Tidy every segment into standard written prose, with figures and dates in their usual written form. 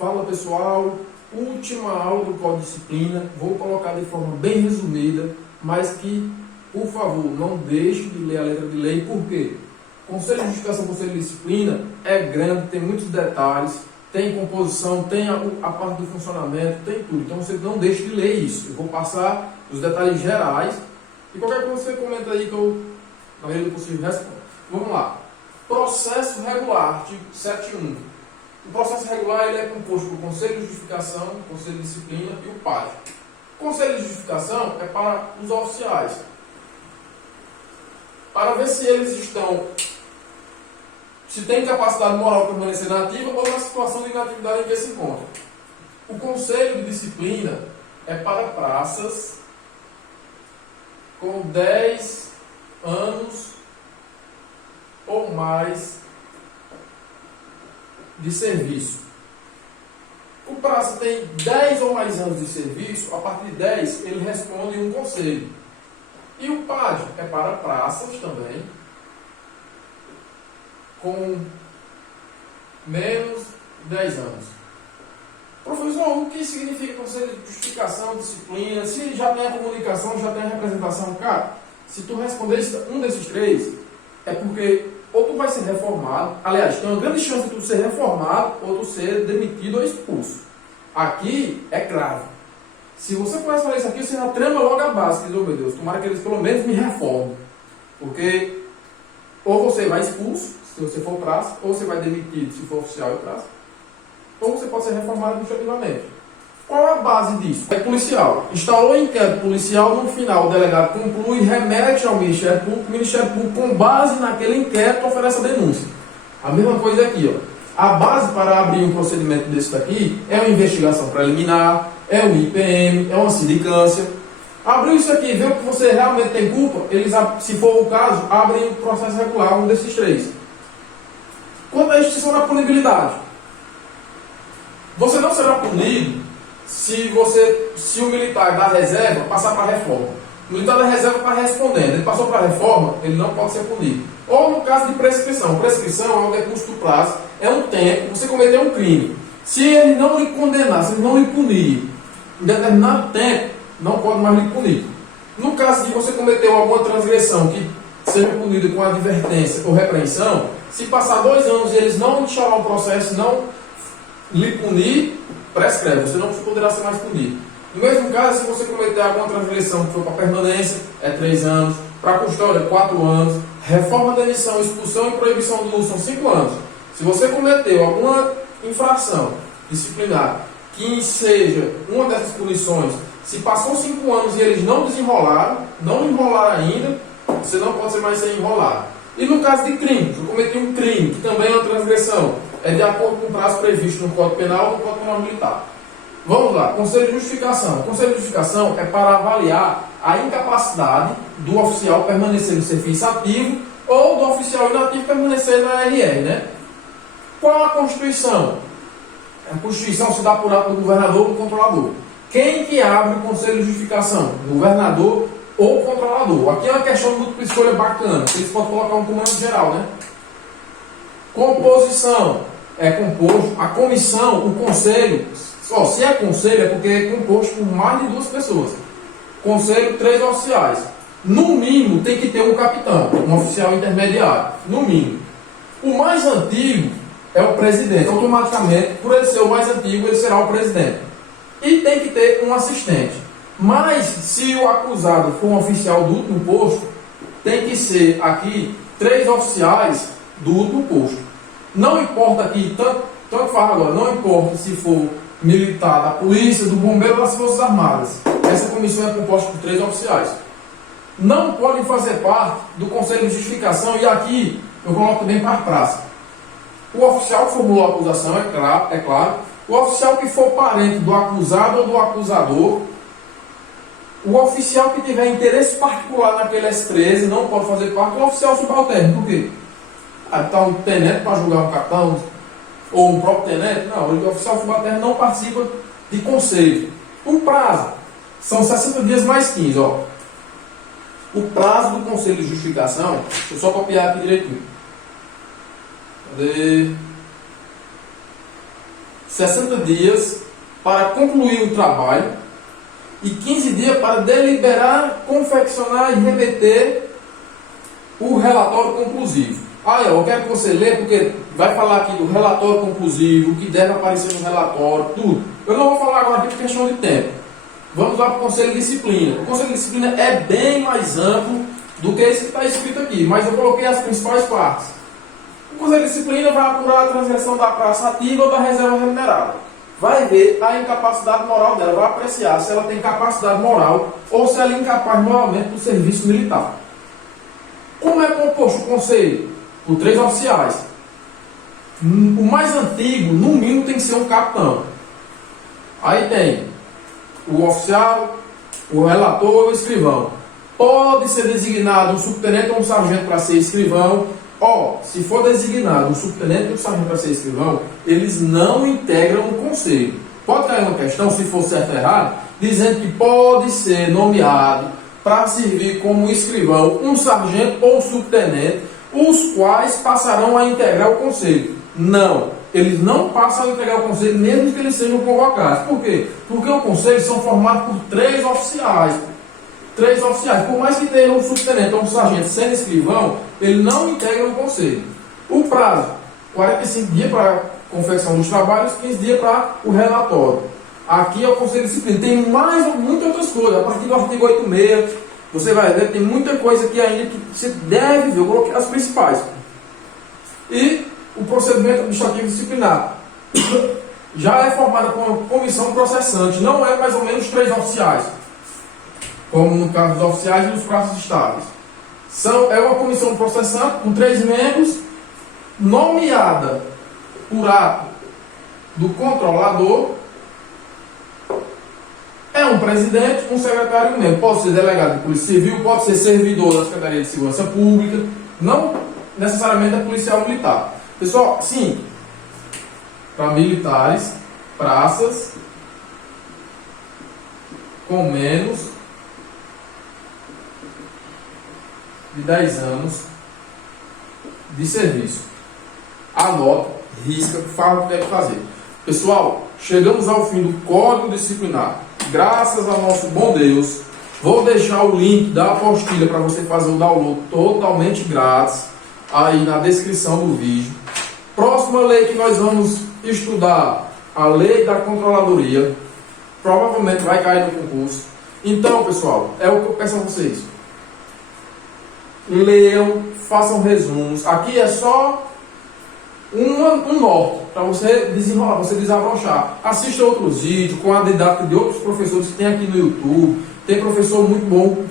Fala pessoal, última aula do Código de Disciplina, vou colocar de forma bem resumida, mas que, por favor, não deixe de ler a letra de lei, porque Conselho de Justificação, Conselho de Disciplina é grande, tem muitos detalhes, tem composição, tem a parte do funcionamento, tem tudo, então você não deixe de ler isso. Eu vou passar os detalhes gerais e qualquer coisa você comenta aí que eu, na medida do possível, respondo. Vamos lá. Processo regular, artigo 7.1. O processo regular ele é composto por Conselho de Justificação, Conselho de Disciplina e o PAD. O Conselho de Justificação é para os oficiais, para ver se eles estão, se têm capacidade moral para permanecer na ativa ou na situação de inatividade em que se encontram. O Conselho de Disciplina é para praças com 10 anos ou mais de serviço. O praça tem 10 ou mais anos de serviço, a partir de 10 ele responde um conselho. E o PAD é para praças também com menos de 10 anos. Professor, o que significa conselho de justificação, disciplina? Se já tem a comunicação, já tem a representação? Cara, se tu responder um desses três, é porque ou tu vai ser reformado, aliás, tem uma grande chance de tu ser reformado ou tu ser demitido ou expulso. Aqui é grave. Se você começa a falar isso aqui, você já trema logo a base, diz, oh meu Deus, tomara que eles pelo menos me reformem. Porque ou você vai expulso, se você for praça, ou você vai demitido, se for oficial e praça, ou você pode ser reformado administrativamente. Qual é a base disso? É policial. Instalou inquérito policial, no final o delegado conclui e remete ao Ministério Público. O Ministério Público, com base naquele inquérito, oferece a denúncia. A mesma coisa aqui, ó. A base para abrir um procedimento desse daqui é uma investigação preliminar, é um IPM, é uma sindicância. Abriu isso aqui, viu que você realmente tem culpa, eles, se for o caso, abrem o processo regular, um desses três. Quanto à extinção da punibilidade, você não será punido se o militar da reserva passar para a reforma. O militar da reserva está respondendo, ele passou para a reforma, ele não pode ser punido. Ou no caso de prescrição. Prescrição é o decurso do prazo, é um tempo, você cometeu um crime. Se ele não lhe condenar, se ele não lhe punir em determinado tempo, não pode mais lhe punir. No caso de você cometer alguma transgressão que seja punida com advertência ou repreensão, se passar 2 anos e eles não chamar o processo, não lhe punir, prescreve, você não poderá ser mais punido. No mesmo caso, se você cometer alguma transgressão que for para permanência, é 3 anos, para custódia, 4 anos, reforma, demissão, expulsão e proibição do uso são 5 anos. Se você cometeu alguma infração disciplinar que seja uma dessas punições, se passou 5 anos e eles não desenrolaram, não enrolaram ainda, você não pode ser mais ser enrolado. E no caso de crime, eu cometi um crime, que também é uma transgressão, é de acordo com o prazo previsto no Código Penal ou no Código Penal Militar. Vamos lá, Conselho de Justificação. O Conselho de Justificação é para avaliar a incapacidade do oficial permanecer no serviço ativo ou do oficial inativo permanecer na RR, né? Qual a Constituição? A Constituição se dá por ato do governador ou do controlador. Quem que abre o Conselho de Justificação? Governador ou controlador. Aqui é uma questão de múltipla escolha bacana. Eles podem colocar um comando geral, né? Composição. É composto, a comissão, o conselho, se é conselho é porque é composto por mais de 2 pessoas. Conselho, 3 oficiais. No mínimo tem que ter um capitão, um oficial intermediário. No mínimo. O mais antigo é o presidente. Automaticamente, por ele ser o mais antigo, ele será o presidente. E tem que ter um assistente. Mas, se o acusado for um oficial do último posto, tem que ser aqui 3 oficiais do último posto. Não importa aqui, tanto faz agora, não importa se for militar, da polícia, do bombeiro ou das Forças Armadas. Essa comissão é composta por 3 oficiais. Não podem fazer parte do Conselho de Justificação, e aqui eu coloco também para a praça. O oficial que formulou a acusação, é claro. O oficial que for parente do acusado ou do acusador. O oficial que tiver interesse particular naquele S13 não pode fazer parte. O oficial subalterno, por quê? Está um tenente para julgar um capitão ou um próprio tenente? Não, o oficial subalterno não participa de conselho. O prazo são 60 dias mais 15. Ó. O prazo do Conselho de Justificação, deixa eu só copiar aqui direitinho. Cadê? 60 dias para concluir o trabalho e 15 dias para deliberar, confeccionar e remeter o relatório conclusivo. Eu quero que você lê, porque vai falar aqui do relatório conclusivo, o que deve aparecer no relatório, tudo. Eu não vou falar agora de questão de tempo. Vamos lá para o Conselho de Disciplina. O Conselho de Disciplina é bem mais amplo do que esse que está escrito aqui, mas eu coloquei as principais partes. O Conselho de Disciplina vai apurar a transgressão da praça ativa ou da reserva remunerada. Vai ver a incapacidade moral dela, vai apreciar se ela tem capacidade moral ou se ela é incapaz moralmente do serviço militar. Como é composto o Conselho? Por 3 oficiais. O mais antigo, no mínimo, tem que ser um capitão. Aí tem o oficial, o relator ou o escrivão. Pode ser designado um subtenente ou um sargento para ser escrivão. Se for designado um subtenente ou um sargento para ser escrivão, eles não integram o conselho. Pode cair uma questão, se for certo ou errado, dizendo que pode ser nomeado para servir como escrivão um sargento ou um subtenente, os quais passarão a integrar o conselho. Não, eles não passam a integrar o conselho, mesmo que eles sejam convocados. Por quê? Porque o conselho são formados por 3 oficiais. 3 oficiais. Por mais que tenha um subtenente ou um sargento sendo escrivão, ele não integra o conselho. O prazo, 45 dias para a confecção dos trabalhos, 15 dias para o relatório. Aqui é o Conselho de Disciplina. Tem muitas outras coisas. A partir do artigo 86, você vai ver que tem muita coisa aqui ainda que você deve ver. Eu coloquei as principais. E o procedimento administrativo disciplinar já é formado por uma comissão processante. Não é mais ou menos 3 oficiais, como no caso dos oficiais e dos prazos estáveis. É uma comissão processante com 3 membros, nomeada por ato do controlador. É um presidente, um secretário e um membro. Pode ser delegado de Polícia Civil, pode ser servidor da Secretaria de Segurança Pública, não necessariamente é policial militar. Pessoal, sim, para militares, praças com menos de 10 anos de serviço. Anota, risca, fala o que deve fazer. Pessoal, chegamos ao fim do Código Disciplinar. Graças ao nosso bom Deus, vou deixar o link da apostila para você fazer o download totalmente grátis aí na descrição do vídeo. Próxima lei que nós vamos estudar, a lei da controladoria. Provavelmente vai cair no concurso. Então, pessoal, é o que eu peço a vocês. Leiam, façam resumos. Aqui é só um norte para você desenrolar, você desabrochar. Assista outros vídeos com a didática de outros professores que tem aqui no YouTube. Tem professor muito bom,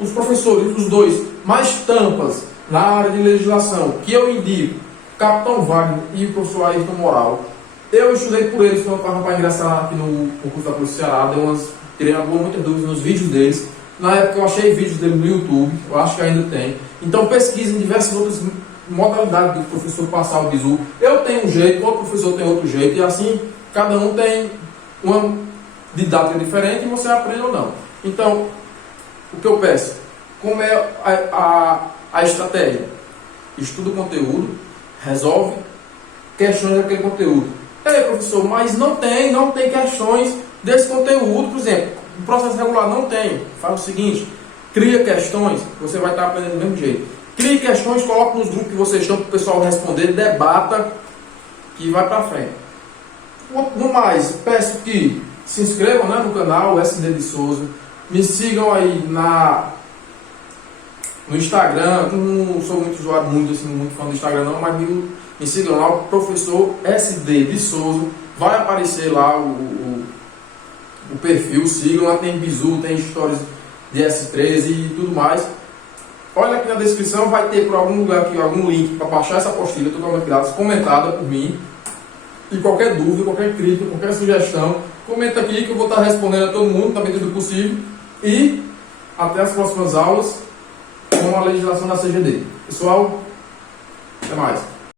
os professores, os 2 mais tampas na área de legislação, que eu indico, Capitão Wagner e o professor Ayrton Moral. Eu estudei por eles quando eu estava para ingressar aqui no concurso da Polícia Ceará, tirei muitas dúvidas nos vídeos deles. Na época eu achei vídeos dele no YouTube, eu acho que ainda tem. Então pesquisem diversas outras modalidades do professor passar o bizu. Eu tenho um jeito, outro professor tem outro jeito, e assim cada um tem uma didática diferente e você aprende ou não. Então, o que eu peço, como é a estratégia? Estuda o conteúdo, resolve questões daquele conteúdo. Professor, mas não tem questões desse conteúdo, por exemplo, o processo regular não tem. Faz o seguinte, cria questões, você vai estar aprendendo do mesmo jeito. Crie questões, coloque nos grupos que vocês estão para o pessoal responder, debata, que vai para frente. No mais, peço que se inscrevam, né, no canal SD de Souza, me sigam aí no Instagram. Não sou muito usuário, muito fã do Instagram não, mas me sigam lá, o professor SD de Souza, vai aparecer lá o perfil, sigam lá, tem bizu, tem histórias de S13 e tudo mais. Olha aqui na descrição, vai ter por algum lugar aqui algum link para baixar essa apostila totalmente grátis, comentada por mim. E qualquer dúvida, qualquer crítica, qualquer sugestão, comenta aqui que eu vou estar respondendo a todo mundo na medida do possível. E até as próximas aulas com a legislação da CGD. Pessoal, até mais.